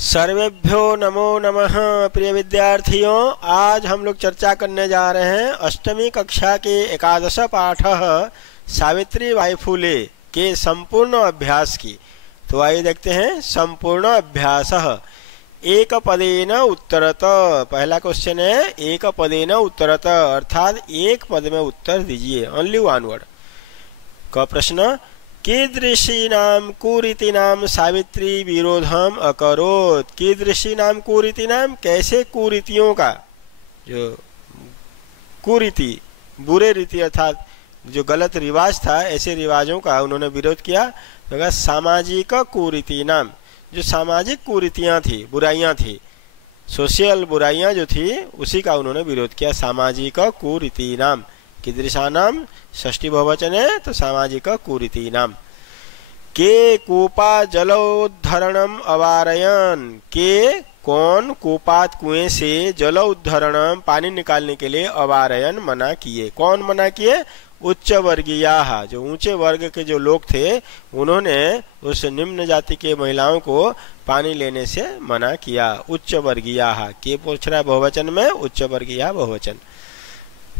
सर्वेभ्यो नमो नमः। प्रिय विद्यार्थियों, आज हम लोग चर्चा करने जा रहे हैं अष्टमी कक्षा के एकादश पाठ सावित्री बाई फुले के संपूर्ण अभ्यास की। तो आइए देखते हैं संपूर्ण अभ्यास। एक पदेन उत्तरत, पहला क्वेश्चन है एक पदेन उत्तरत, अर्थात एक पद में उत्तर दीजिए, ओनली वन वर्ड का प्रश्न। कीदृशीनां कुरीतीनां सावित्री विरोधम अकरोत्। कीदृशीनां कुरीतीनां, कैसे कुरीतियों का, जो कुरीति बुरे रीति अर्थात जो गलत रिवाज था, ऐसे रिवाजों का उन्होंने विरोध किया। तो सामाजिक कुरीतीनां, जो सामाजिक कुरीतियां थी, बुराइयां थी, सोशल बुराइयां जो थी, उसी का उन्होंने विरोध किया। सामाजिक कुरीतीनां, कीदृशानां षष्ठी बहुवचन है तो सामाजिक कुरीतीनां। के कूपा जलोद्धरणम अवारयन, के कौन कूपात कुएं से जलोद्धरणम पानी निकालने के लिए अवारयन मना किए। कौन मना किए? उच्च वर्गीयाः, जो ऊंचे वर्ग के जो लोग थे उन्होंने उस निम्न जाति के महिलाओं को पानी लेने से मना किया। उच्च वर्गीयाः, के पूछ रहा है बहुवचन में, उच्च वर्गीया बहुवचन।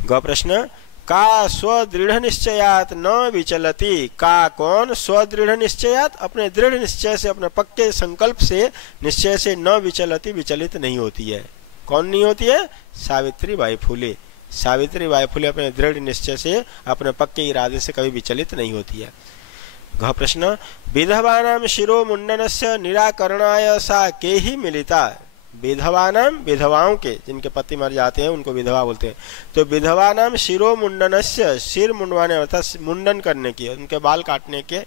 ग प्रश्न। का स्वदृढ़ निश्चयात न विचलति। का कौन स्वदृढ़ निश्चयात, अपने दृढ़ निश्चय से, अपने पक्के संकल्प से, निश्चय से न विचलति, विचलित नहीं होती है। कौन नहीं होती है? सावित्री बाई फुले। सावित्री बाई फुले अपने दृढ़ निश्चय से, अपने पक्के इरादे से कभी विचलित नहीं होती है। घ प्रश्न। विधवानां शिरोमुंडनस्य निराकरणाय सा के ही मिलिता। विधवानां, विधवाओं के, जिनके पति मर जाते हैं उनको विधवा बोलते हैं। तो विधवानां शिरोमुंडनस्य, सिर मुंडवाने अर्थात मुंडन करने की, उनके बाल काटने के,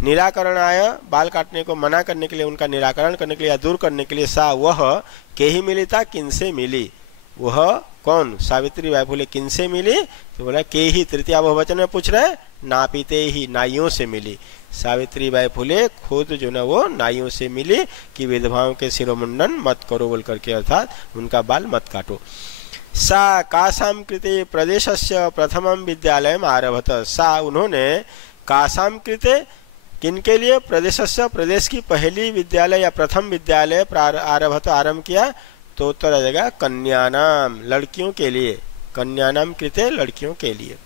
निराकरणाय बाल काटने को मना करने के लिए, उनका निराकरण करने के लिए या दूर करने के लिए, सा वह के ही मिली था, किनसे मिली। वह कौन? सावित्री बाई फुले किनसे मिली? तो बोला के ही, तृतीया बहुवचन में पूछ रहे हैं, नापीते ही, नाइयों से मिली। सावित्री बाई फुले खुद जो ना वो नाइयों से मिली कि विधवाओं के शिरोमुंडन मत करो बोल करके, अर्थात उनका बाल मत काटो। सा कासाम कृते प्रदेशस्य प्रथमम विद्यालयम आरभत। सा उन्होंने कासाम कृते, किनके लिए? प्रदेशस्य, प्रदेश की पहली विद्यालय या प्रथम विद्यालय आरभत, आरंभ किया। तो उत्तर आ जाएगा कन्यानाम, लड़कियों के लिए। कन्यानाम कृते, लड़कियों के लिए।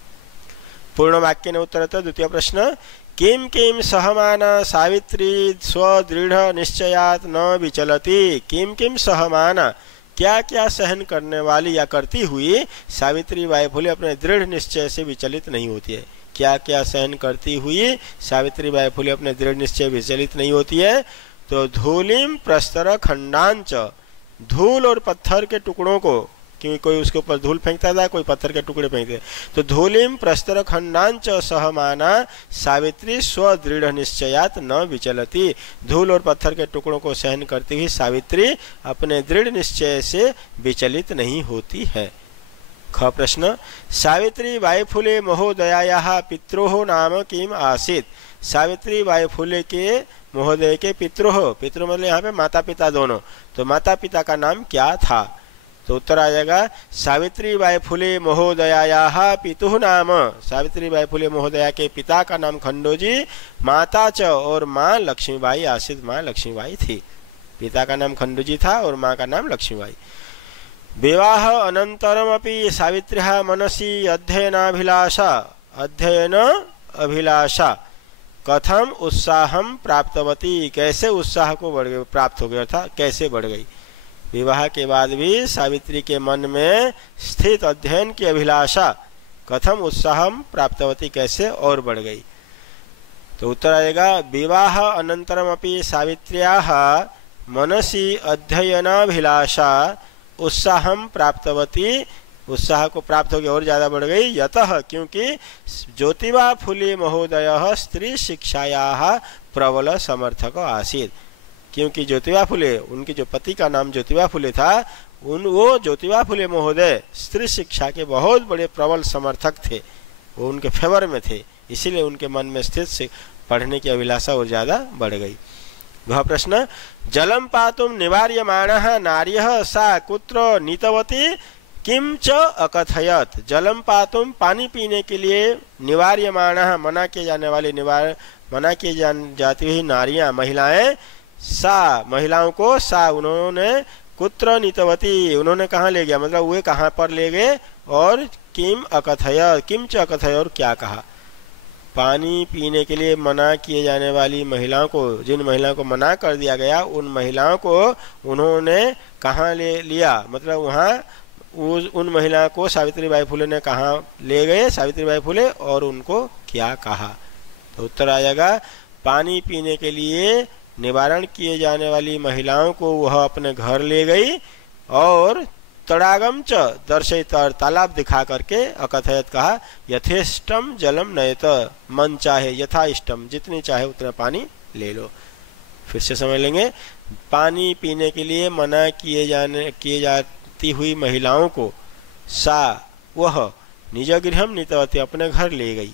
पूर्ण वाक्य ने उत्तर। द्वितीय प्रश्न। किम किम सहमाना सावित्री स्वदृढ़ निश्चयात न विचलति। किम किम सहमाना, क्या क्या सहन करने वाली या करती हुई सावित्री बाई फुले अपने दृढ़ निश्चय से विचलित नहीं होती है। क्या क्या सहन करती हुई सावित्री बाई फुले अपने दृढ़ निश्चय विचलित नहीं होती है। तो धूलिम प्रस्तर खंडांच, धूल और पत्थर के टुकड़ों को, क्योंकि कोई उसके ऊपर धूल फेंकता था, कोई पत्थर के टुकड़े फेंकते। तो धूलिम प्रस्तर खंडांच सहमाना सावित्री स्वदृढ़ निश्चयात न विचलति। धूल और पत्थर के टुकड़ों को सहन करती हुई सावित्री अपने दृढ़ निश्चय से विचलित नहीं होती है। ख प्रश्न। सावित्री बाई फुले महोदयायाः पित्रोः नाम किम आसीत्। सावित्री बाई फुले के महोदय के पित्रोः, पितृ मतलब यहाँ पे माता पिता दोनों, तो माता पिता का नाम क्या था। तो उत्तर आ जाएगा सावित्री बाई फुले महोदयायाः पितुः नाम। सावित्री बाई फुले महोदया के पिता का नाम खंडोजी, माता च और माँ लक्ष्मीबाई आसीत्, माँ लक्ष्मीबाई थी। पिता का नाम खंडोजी था और माँ का नाम लक्ष्मीबाई। विवाह अनंतरमपि सावित्र्याः मनसि अध्ययनाभिलाषा, अध्ययन अभिलाषा कथम उत्साहम प्राप्तवती। कैसे उत्साह को प्राप्त हो गया, अर्थात कैसे बढ़ गई। विवाह के बाद भी सावित्री के मन में स्थित अध्ययन की अभिलाषा कथम उत्साहम प्राप्तवती, कैसे और बढ़ गई। तो उत्तर आएगा विवाह अनंतरम अपि सावित्र्याः मनसि अध्ययनाभिलाषा उत्साहम प्राप्तवती, उत्साह को प्राप्त हो गई और ज्यादा बढ़ गई। यतः, क्योंकि ज्योतिबा फुले महोदयः स्त्री शिक्षायाः प्रबल समर्थक आसीत्। क्योंकि ज्योतिबा फुले, उनके जो पति का नाम ज्योतिबा फुले था, वो ज्योतिबा फुले महोदय स्त्री शिक्षा के बहुत बड़े प्रबल समर्थक थे, वो उनके फेवर में थे, इसीलिए उनके मन में स्थित से पढ़ने की अभिलाषा और ज्यादा बढ़ गई। वह प्रश्न। जलम पातुम निवार्यमाणः नार्यः सा कुत्र नीतवती किम च अकथयत। जलम पातुम, पानी पीने के लिए, निवार्यमाणः मना किए जाने वाले, मना किए जाती हुई नारियां, महिलाएं सा महिलाओं को, सा उन्होंने, कुत्र नीतवती उन्होंने कहाँ ले गया, मतलब वे कहाँ पर ले गए, और किम अकथय, किम च अकथय और क्या कहा। पानी पीने के लिए मना किए जाने वाली महिलाओं को, जिन महिलाओं को मना कर दिया गया उन महिलाओं को उन्होंने कहाँ ले लिया, मतलब वहाँ उन महिलाओं को सावित्रीबाई फुले ने कहाँ ले गए, सावित्रीबाई फुले, और उनको क्या कहा। तो उत्तर आ जाएगा पानी पीने के लिए निवारण किए जाने वाली महिलाओं को वह अपने घर ले गई और तड़ागम च दर्शयित, तालाब दिखा करके अकथयत कहा यथेष्टम जलम नयत, मन चाहे यथा इष्टम, जितनी चाहे उतना पानी ले लो। फिर से समझ लेंगे, पानी पीने के लिए मना किए जाती हुई महिलाओं को सा वह निज गृहम नीतवती अपने घर ले गई,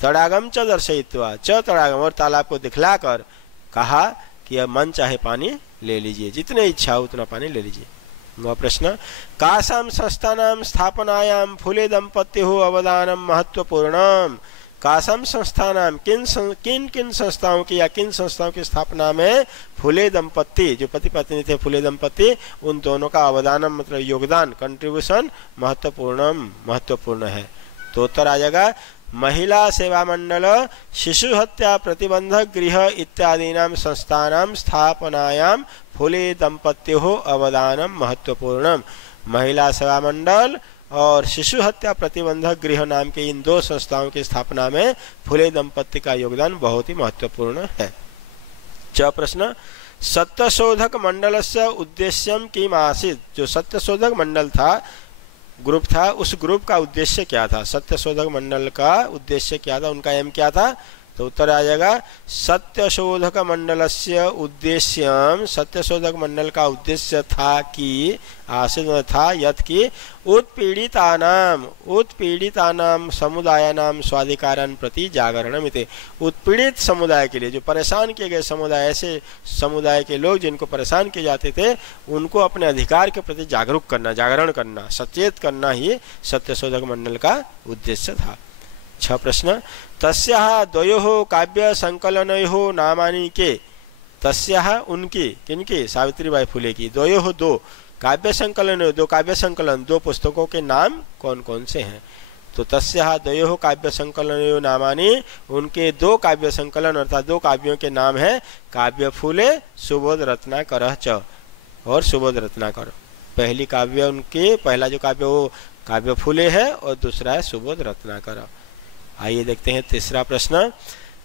तड़ागम च दर्शयित्वा, च तड़ागम और तालाब को दिखलाकर कहा कि अब मन चाहे पानी ले लीजिए, जितने इच्छा हो उतना पानी ले लीजिए। वह प्रश्न, कासाम संस्थानाम स्थापनायाम फुले दंपत्यो अवदानम महत्वपूर्णम। कासाम संस्थानाम, किन किन संस्थाओं की या किन संस्थाओं की स्थापना में फुले दंपत्ति, जो पति पत्नी थे फुले दंपत्ति, उन दोनों का अवदानम मतलब योगदान, कंट्रीब्यूशन महत्वपूर्ण है। तो उत्तर आ जाएगा महिला सेवा मंडल, शिशु हत्या प्रतिबंधक गृह इत्यादीनां संस्थानां स्थापनायां फुले दंपत्यो अवदानम महत्वपूर्णम। महिला सेवा मंडल और शिशु हत्या प्रतिबंधक गृह नाम के इन दो संस्थाओं की स्थापना में फुले दंपत्ति का योगदान बहुत ही महत्वपूर्ण है। च प्रश्न, सत्यशोधक मंडलस्य उद्देश्यम किम आसीत्। जो सत्यशोधक मंडल था, ग्रुप था, उस ग्रुप का उद्देश्य क्या था, सत्यशोधक मंडल का उद्देश्य क्या था, उनका एम क्या था। तो उत्तर आ जाएगा सत्यशोधक मंडलस्य उद्देश्यम, सत्यशोधक मंडल का उद्देश्य था कि आसित था यत कि उत्पीड़ितानाम समुदायानाम स्वाधिकारान् प्रति जागरणम इति। उत्पीड़ित समुदाय के लिए, जो परेशान किए गए समुदाय, ऐसे समुदाय के लोग जिनको परेशान किए जाते थे, उनको अपने अधिकार के प्रति जागरूक करना, जागरण करना, सचेत करना ही सत्यशोधक मंडल का उद्देश्य था। 6 प्रश्न, तस्याः द्वयोः काव्य संकलनयोः नामानि के। तस्याः उनकी, किनकी, सावित्रीबाई फुले की, द्वयोः दो, काव्य संकलन, दो काव्य संकलन, दो पुस्तकों के नाम कौन कौन से हैं। तो तस्याः द्वयोः काव्य संकलनयोः नामानि, उनके दो काव्य संकलन अर्थात दो काव्यों के नाम है काव्य फुले सुबोध रत्नाकर च, और सुबोध रत्नाकर। पहली काव्य उनके, पहला जो काव्य वो काव्य फुले है और दूसरा है सुबोध रत्नाकर। आइए देखते हैं तीसरा प्रश्न,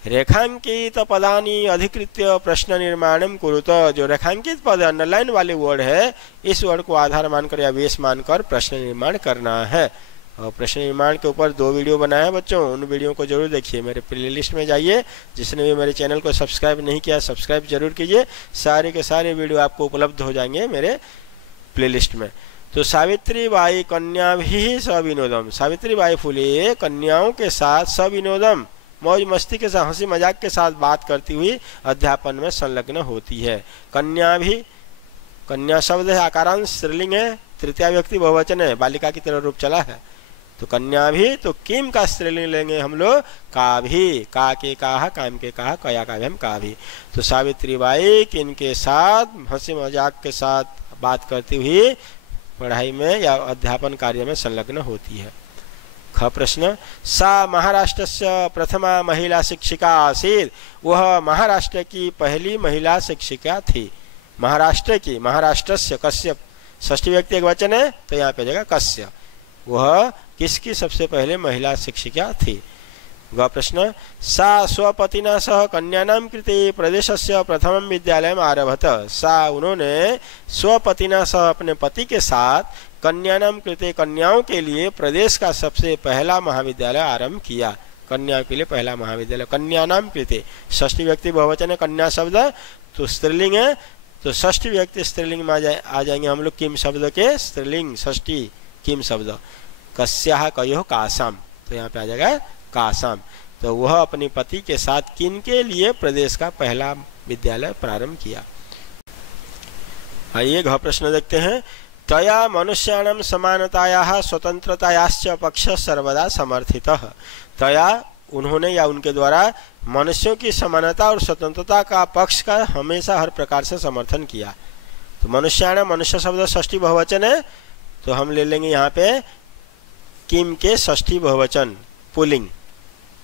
रेखांकित पदानि अधिकृत्य प्रश्न निर्माणम कुरुत। जो रेखांकित पद अंडरलाइन वाले वर्ड है, इस वर्ड को आधार मानकर या बेस मानकर प्रश्न निर्माण करना है। और प्रश्न निर्माण के ऊपर 2 वीडियो बनाए हैं बच्चों, उन वीडियो को जरूर देखिए। मेरे प्लेलिस्ट में जाइए, जिसने भी मेरे चैनल को सब्सक्राइब नहीं किया सब्सक्राइब जरूर कीजिए, सारे के सारे वीडियो आपको उपलब्ध हो जाएंगे मेरे प्लेलिस्ट में। तो सावित्रीबाई कन्या भी सविनोदम, सावित्रीबाई फुले कन्याओं के साथ सविनोदम, मौज मस्ती के साथ, हंसी मजाक के साथ बात करती हुई अध्यापन में संलग्न होती है। कन्या भी, कन्या शब्द है, आकारांश स्त्रीलिंग है, तृतीया व्यक्ति बहुवचन है, बालिका की तरह रूप चला है। तो कन्या भी, तो किम का स्त्रीलिंग लेंगे हम लोग, का भी, का के कहा, काम के कहा, कया का भी हम का भी। तो सावित्रीबाई किन के साथ हंसी मजाक के साथ बात करती हुई पढ़ाई में या अध्यापन कार्य में संलग्न होती है। ख प्रश्न, सा महाराष्ट्रस्य प्रथमा महिला शिक्षिका आसीत्। वह महाराष्ट्र की पहली महिला शिक्षिका थी। महाराष्ट्र की, महाराष्ट्रस्य, कस्य षष्ठी व्यक्ति एक वचन है तो यहाँ पे जाएगा कस्य। वह किसकी सबसे पहले महिला शिक्षिका थी। ग प्रश्न, सा स्वपतिना सह कन्यानां कृते प्रदेशस्य प्रथमं विद्यालयम् आरभत। सा, उन्होंने स्वपतिना सह अपने पति के साथ कन्यानां कृते, कन्याओं के लिए प्रदेश का सबसे पहला महाविद्यालय आरंभ किया। कन्या के लिए पहला महाविद्यालय, कन्यानां कृते, षष्ठी व्यक्ति बहुवचन है, कन्या शब्द तो स्त्रीलिंग है, तो षष्ठी व्यक्ति स्त्रीलिंग में आ जाएंगे हम लोग किम शब्द के स्त्रीलिंग षष्ठी किम शब्द। कस्याः कयोः कासाम, तो यहाँ पे आ जाएगा कासाम। तो वह अपने पति के साथ किन के लिए प्रदेश का पहला विद्यालय प्रारंभ किया। आइए घ प्रश्न देखते हैं। तया मनुष्याणां समानतायाः स्वतंत्रतायाश्च पक्ष सर्वदा समर्थितः। तया उन्होंने या उनके द्वारा मनुष्यों की समानता और स्वतंत्रता का पक्ष का हमेशा हर प्रकार से समर्थन किया। तो मनुष्याण, मनुष्य शब्द षष्ठी बहुवचन है, तो हम ले लेंगे यहाँ पे किम के षष्ठी बहुवचन पुल्लिंग,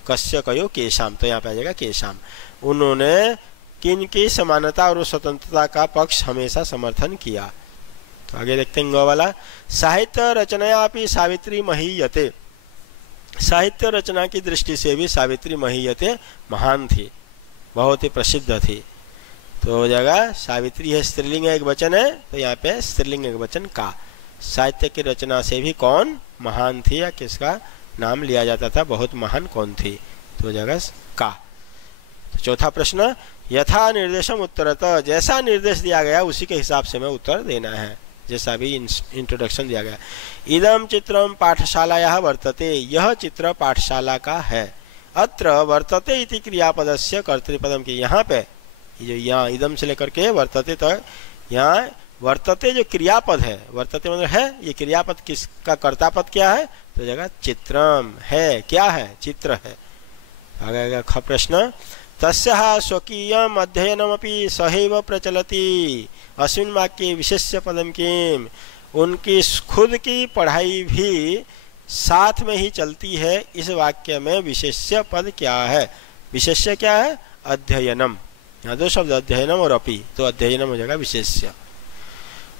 कस्य कयो केशाम, तो यहाँ पे आ जाएगा केशाम। उन्होंने किन की समानता और स्वतंत्रता का पक्ष हमेशा समर्थन किया। तो आगे देखते हैं ग वाला, साहित्य रचनायापि सावित्री महीयते, साहित्य रचना की दृष्टि से भी सावित्री महीयते महान थी, बहुत ही प्रसिद्ध थी। तो हो जाएगा सावित्री है स्त्रीलिंग एक वचन है, तो यहाँ पे स्त्रीलिंग एक वचन का, साहित्य की रचना से भी कौन महान थी या किसका नाम लिया जाता था, बहुत महान कौन थी, तो हो जाएगा का। तो चौथा प्रश्न, यथा निर्देशम उत्तरतः, जैसा निर्देश दिया गया उसी के हिसाब से मैं उत्तर देना है, जैसा भी इंट्रोडक्शन दिया गया। इदम चित्रम पाठशालायाः वर्तते, यह चित्र पाठशाला का है। अत्र वर्तते इति क्रियापदस्य कर्तृपदम की, यहाँ पे जो यहाँ इदम से लेकर के वर्तते तक, यहाँ वर्तते जो क्रियापद है, वर्तते मतलब है, ये क्रियापद किसका कर्तापद क्या है, तो जगह चित्रम है, क्या है, चित्र है। आगे ख प्रश्न, तस्याः स्वकीयम् अध्ययनमपि सहैव प्रचलति, अस्मिन् वाक्ये विशेष्य पदम किम, उनकी खुद की पढ़ाई भी साथ में ही चलती है, इस वाक्य में विशेष्य पद क्या है, विशेष्य क्या है, अध्ययनम, यहाँ दो शब्द अध्ययनम और अपि, तो अध्ययनम हो जाएगा विशेष्य।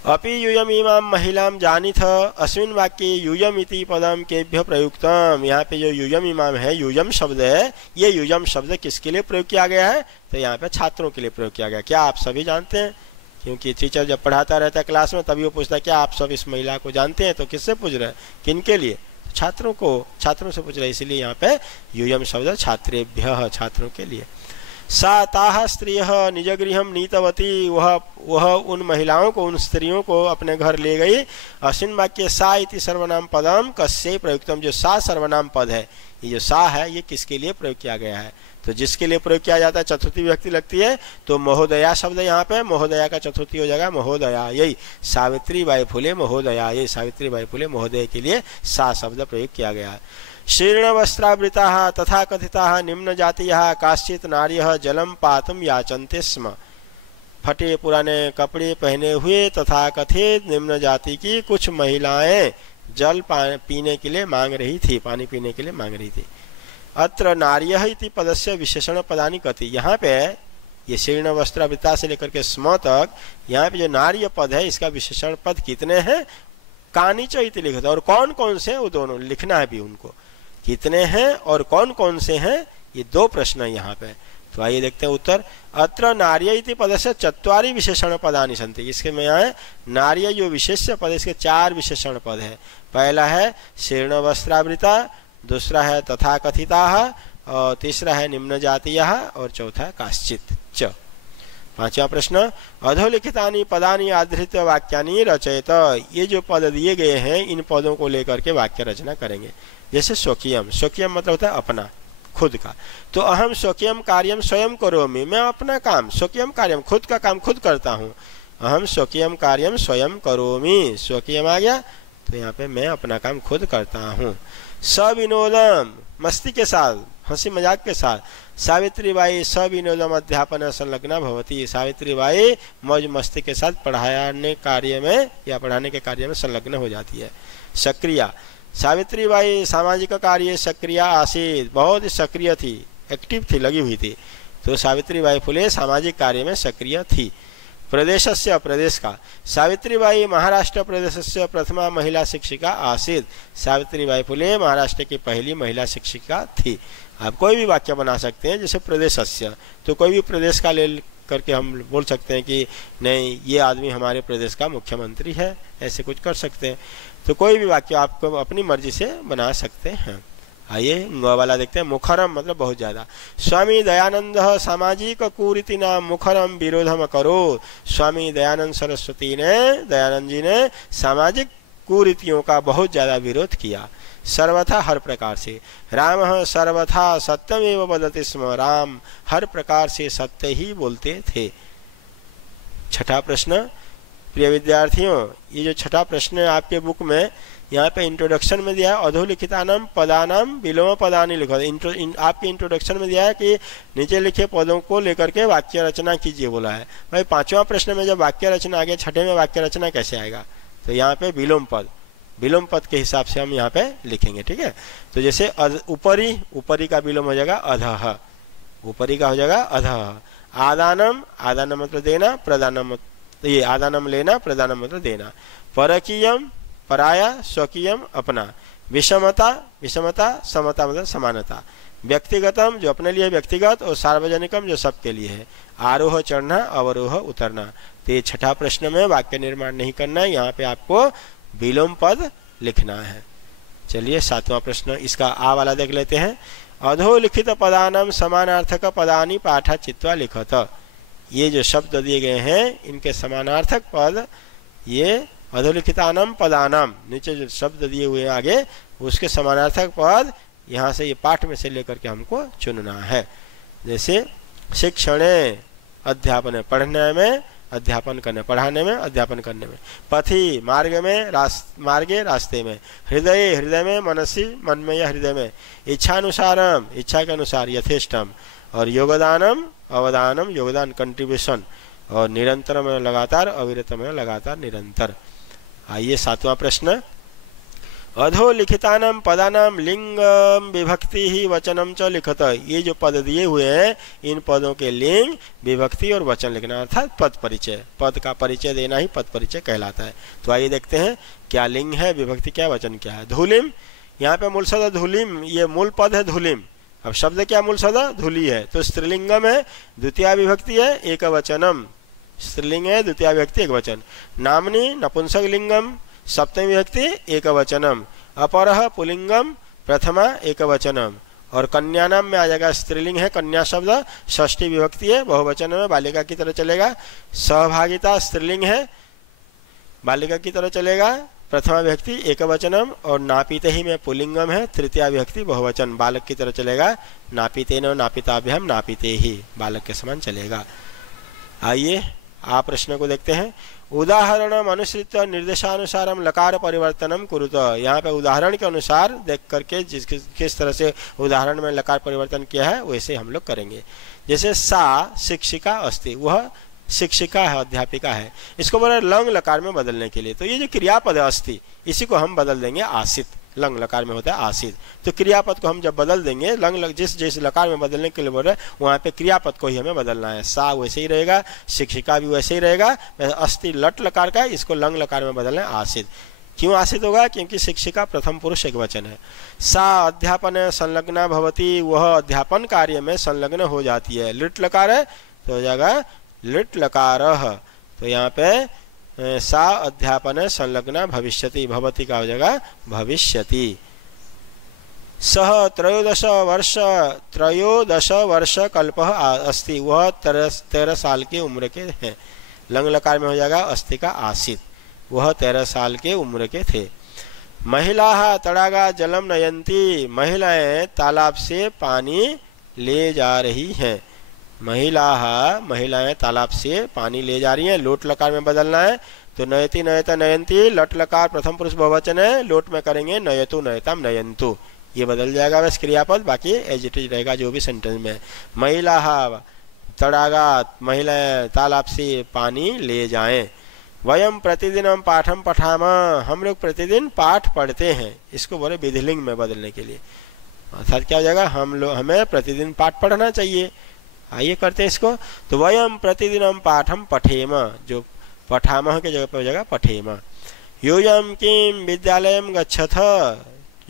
अपि यूयम इमां महिलां जानीथ, अस्मिन् वाक्ये यूयम इति पदम केभ्य प्रयुक्तम, यहाँ पे जो यूयम इमाम है, यूयम शब्द है, ये यूयम शब्द किसके लिए प्रयोग किया गया है, तो यहाँ पे छात्रों के लिए प्रयोग किया गया। क्या आप सभी जानते हैं, क्योंकि टीचर जब पढ़ाता रहता है क्लास में तभी वो पूछता है क्या आप सब इस महिला को जानते हैं, तो किससे पूछ रहे हैं, किनके लिए, छात्रों को, छात्रों से पूछ रहे हैं, इसीलिए यहाँ पे यूयम शब्द छात्रेभ्यः, छात्रों के लिए। सा ताः स्त्रियः निजगृहं नीतवती, वह उन महिलाओं को, उन स्त्रियों को अपने घर ले गई। अस्मिन् वाक्ये सा इति सर्वनाम पदम कस्य प्रयुक्तम, जो सा सर्वनाम पद है, ये जो सा है ये किसके लिए प्रयोग किया गया है, तो जिसके लिए प्रयोग किया जाता है चतुर्थी विभक्ति लगती है, तो महोदया शब्द यहाँ पे, महोदया का चतुर्थी हो जाएगा महोदया, यही सावित्री बाई फुले महोदया, ये सावित्री बाई फुले महोदय के लिए सा शब्द प्रयोग किया गया है। शीर्ण वस्त्रावृताः तथा कथिताः निम्न जातीयाः काश्चित् नार्यः जलम पातुं याचन्ते स्म, फटे पुराने कपड़े पहने हुए तथा कथित निम्न जाति की कुछ महिलाएं जल पीने के लिए मांग रही थी, पानी पीने के लिए मांग रही थी। अत्र नार्यः इति पदस्य विशेषण पदानि कति, यहाँ पे ये शीर्ण वस्त्रावृता से लेकर के स्म तक, यहाँ पे जो नार्य पद है इसका विशेषण पद कितने हैं, कानि च इति लिखा था, और कौन कौन से हैं वो दोनों लिखना है भी, उनको कितने हैं और कौन कौन से हैं, ये दो प्रश्न है यहाँ पे। तो आइए देखते हैं उत्तर। अत्र नार्य इति पदस्य चत्वारि विशेषण पदानि सन्ति, इसके में आए नार्य जो विशेष्य पद, इसके चार विशेषण पद है। पहला है शीर्ण वस्त्रावृता, दूसरा है तथा कथिताः, और तीसरा है निम्न जातीयः, और चौथा काश्चित् च। पांचवा प्रश्न, अधोलिखितानि पदानि आधृत्य वाक्यानि रचयत, ये जो पद दिए गए हैं इन पदों को लेकर के वाक्य रचना करेंगे। जैसे स्वकीयम, स्वकीयम मतलब होता है अपना, खुद का, तो अहम स्वकीयम कार्यम स्वयं करोमि, मैं अपना काम, स्वकीयम कार्यम खुद का काम खुद करता हूँ, अहम स्वकीयम कार्यम स्वयं करोमि, स्वकीयम आ गया, तो यहाँ पे मैं अपना काम खुद करता हूँ। सविनोदम, मस्ती के साथ, हंसी मजाक के साथ, सावित्री बाई सविनोदम अध्यापन संलग्ना भवती, सावित्री बाई मौज मस्ती के साथ पढ़ाने कार्य में या पढ़ाने के कार्य में संलग्न हो जाती है। सक्रिया, सावित्री बाई सामाजिक कार्य सक्रिय आसीत, बहुत सक्रिय थी, एक्टिव थी, लगी हुई थी, तो सावित्री बाई फुले सामाजिक कार्य में सक्रिय थी। प्रदेशस्य, प्रदेश का, सावित्री बाई महाराष्ट्र प्रदेशस्य प्रथमा महिला शिक्षिका आसीत, सावित्री बाई फुले महाराष्ट्र की पहली महिला शिक्षिका थी। आप कोई भी वाक्य बना सकते हैं, जैसे प्रदेशस्य, तो कोई भी प्रदेश का ले करके हम बोल सकते हैं कि नहीं ये आदमी हमारे प्रदेश का मुख्यमंत्री है, ऐसे कुछ कर सकते हैं। तो कोई भी वाक्य आपको अपनी मर्जी से बना सकते हैं। आइए ग वाला देखते हैं। मुखरम मतलब बहुत ज्यादा। स्वामी दयानंद सामाजिक कुरीति नाम मुखरम विरोधम करो, स्वामी दयानंद सरस्वती ने, दयानंद जी ने सामाजिक कुरीतियों का बहुत ज्यादा विरोध किया। सर्वथा हर प्रकार से, राम सर्वथा सत्यमेव वदति स्म, राम हर प्रकार से सत्य ही बोलते थे। छठा प्रश्न, प्रिय विद्यार्थियों, ये जो छठा प्रश्न है आपके बुक में, यहाँ पे इंट्रोडक्शन में दिया है अधोलिखितानाम पदानाम विलोम पदानी लिखो। आपके इंट्रोडक्शन में दिया है कि नीचे लिखे पदों को लेकर के वाक्य रचना कीजिए बोला है। भाई पांचवा प्रश्न में जब वाक्य रचना आ गया, छठे में वाक्य रचना कैसे आएगा? तो यहाँ पे विलोम पद के हिसाब से हम यहाँ पे लिखेंगे, ठीक है। तो जैसे ऊपरी, ऊपरी का विलोम हो जाएगा अधः, ऊपरी का हो जाएगा अधः। आदानम, आदानम मतलब देना, प्रदानम ये आदानम लेना, प्रदानम मतलब देना। परकीयम पराया, स्वकीयम अपना। विषमता, विषमता समता मतलब समानता। व्यक्तिगतम जो अपने लिए व्यक्तिगत, और सार्वजनिकम जो सबके लिए है। आरोह चढ़ना, अवरोह उतरना। तो ये छठा प्रश्न में वाक्य निर्माण नहीं करना है, यहाँ पे आपको विलोम पद लिखना है। चलिए सातवां प्रश्न, इसका आ वाला देख लेते हैं। अधोलिखित पदानाम समानार्थक पदानी पाठा चित्वा लिखत। ये जो शब्द दिए गए हैं इनके समानार्थक पद, ये अधोलिखितानाम पदानाम, नीचे जो शब्द दिए हुए हैं आगे, उसके समानार्थक पद यहाँ से ये पाठ में से लेकर के हमको चुनना है। जैसे शिक्षणे अध्यापन, पढ़ने में, अध्यापन करने, पढ़ाने में, अध्यापन करने में। पथि मार्ग में, मार्गे रास्ते में। हृदय, हृदय में, मनसी मन में या हृदय में। इच्छानुसारम, इच्छा के अनुसार, यथेष्टम। और योगदानम, अवदानम योगदान कंट्रीब्यूशन। और निरंतर में लगातार, अविरत में लगातार, निरंतर। आइए सातवां प्रश्न। अधोलिखितानाम पदानाम लिंगम विभक्ति ही वचनम च लिखत। ये जो पद दिए हुए हैं इन पदों के लिंग, विभक्ति और वचन लिखना, अर्थात पद परिचय। पद का परिचय देना ही पद परिचय कहलाता है। तो आइए देखते हैं क्या लिंग है, विभक्ति क्या, वचन क्या है। धूलिम, यहाँ पे मूल शब्द धूलिम, ये मूल पद है धूलिम। अब शब्द क्या मूल शब्द धूली है, तो स्त्रीलिंगम है, द्वितीय विभक्ति है, एक वचनम। स्त्रीलिंग है, द्वितीय विभक्ति एक वचन। नामनी नपुंसक लिंगम, सप्तमी विभक्ति एक वचनम। अपरह पुलिंगम, प्रथमा एक वचनम। और कन्या नाम में आ जाएगा, स्त्रीलिंग है कन्या शब्द, षष्ठी विभक्ति है, बहुवचन में बालिका की तरह चलेगा। सहभागिता स्त्रीलिंग है, बालिका की तरह चलेगा, प्रथमा विभक्ति एक वचनम। और नापीते ही में पुलिंगम है, तृतीय विभक्ति बहुवचन, बालक की तरह चलेगा। नापीतेन और नापिताभ्याम, नापीते ही बालक के समान चलेगा। आइए आ प्रश्न को देखते हैं। उदाहरण अनुसृत निर्देशानुसारम लकार परिवर्तनम कुरुत। यहाँ पे उदाहरण के अनुसार देख करके किस तरह से उदाहरण में लकार परिवर्तन किया है वैसे हम लोग करेंगे। जैसे सा शिक्षिका अस्ति, वह शिक्षिका है, अध्यापिका है, इसको बोला लंग लकार में बदलने के लिए। तो ये जो क्रियापद है अस्ति, इसी को हम बदल देंगे आसित। लंग लकार में होता है आसित, तो क्रियापद को हम जब बदल देंगे, जिस लकार में बदलने के लिए बोल रहे हैं वहाँ पे क्रियापद को ही हमें बदलना है। सा वैसे ही रहेगा, शिक्षिका भी वैसे ही रहेगा। अस्ति लट लकार का है, इसको लंग लकार में बदलना है आसित। क्यों आसित होगा? क्योंकि शिक्षिका प्रथम पुरुष एक वचन है। सा अध्यापन संलग्ना भवती, वह अध्यापन कार्य में संलग्न हो जाती है। लिट लकार है तो हो जाएगा लिट लकारः। तो यहाँ पे सा अध्यापन संलग्ना भविष्यति, भवती का हो जाएगा भविष्यति। सह त्रयोदश वर्ष कल्पः अस्ति, वह 13 साल की उम्र के हैं। लंग लकार में हो जाएगा अस्ति का आसित, वह 13 साल के उम्र के थे। महिला तड़ागा जलम नयंती, महिलाएं तालाब से पानी ले जा रही हैं। महिलाएं तालाब से पानी ले जा रही हैं। लोट लकार में बदलना है, तो नयति नयता नयंती, लट लकार प्रथम पुरुष बहुवचन है, लोट में करेंगे नयतु नयताम नयंतु, ये बदल जाएगा बस क्रियापद, बाकी एज इट इज रहेगा जो भी सेंटेंस में। महिला तड़ागा, महिलाएं तालाब से पानी ले जाएं। वयम प्रतिदिन पाठम पठाम, हम लोग प्रतिदिन पाठ पढ़ते हैं, इसको बोले विधिलिंग में बदलने के लिए। अर्थात क्या हो जाएगा, हमें प्रतिदिन पाठ पढ़ना चाहिए। आइए करते हैं इसको। तो वयम प्रतिदिनम पाठम पठेम, जो पठामह के जगह पर हो जाएगा पठेम। यूयम किम विद्यालयम गच्छथ,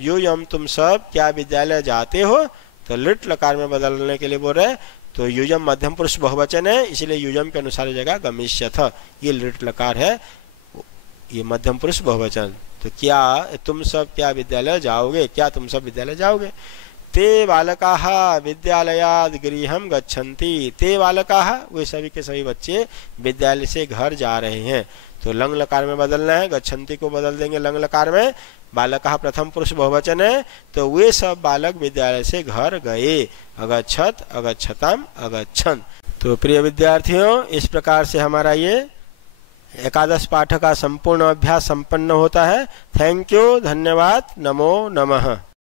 यूयम तुम सब क्या विद्यालय जाते हो, तो लिट लकार में बदलने के लिए बोल रहे हैं। तो यूयम मध्यम पुरुष बहुवचन है, इसलिए यूयम के अनुसार हो जाएगा गमिष्यथ, ये लिट लकार है, ये मध्यम पुरुष बहुवचन। तो क्या तुम सब क्या विद्यालय जाओगे, क्या तुम सब विद्यालय जाओगे। ते बालकाः विद्यालयाद् गृहं गच्छन्ति, ते बालकाः वे सभी के सभी बच्चे विद्यालय से घर जा रहे हैं। तो लंग लकार में बदलना है, गच्छन्ति को बदल देंगे लंग लकार में। बालकाः प्रथम पुरुष बहुवचन है, तो वे सब बालक विद्यालय से घर गए। अगच्छत, अगच्छताम, अगच्छन्। तो प्रिय विद्यार्थियों, इस प्रकार से हमारा ये एकादश पाठ का संपूर्ण अभ्यास संपन्न होता है। थैंक यू, धन्यवाद, नमो नमः।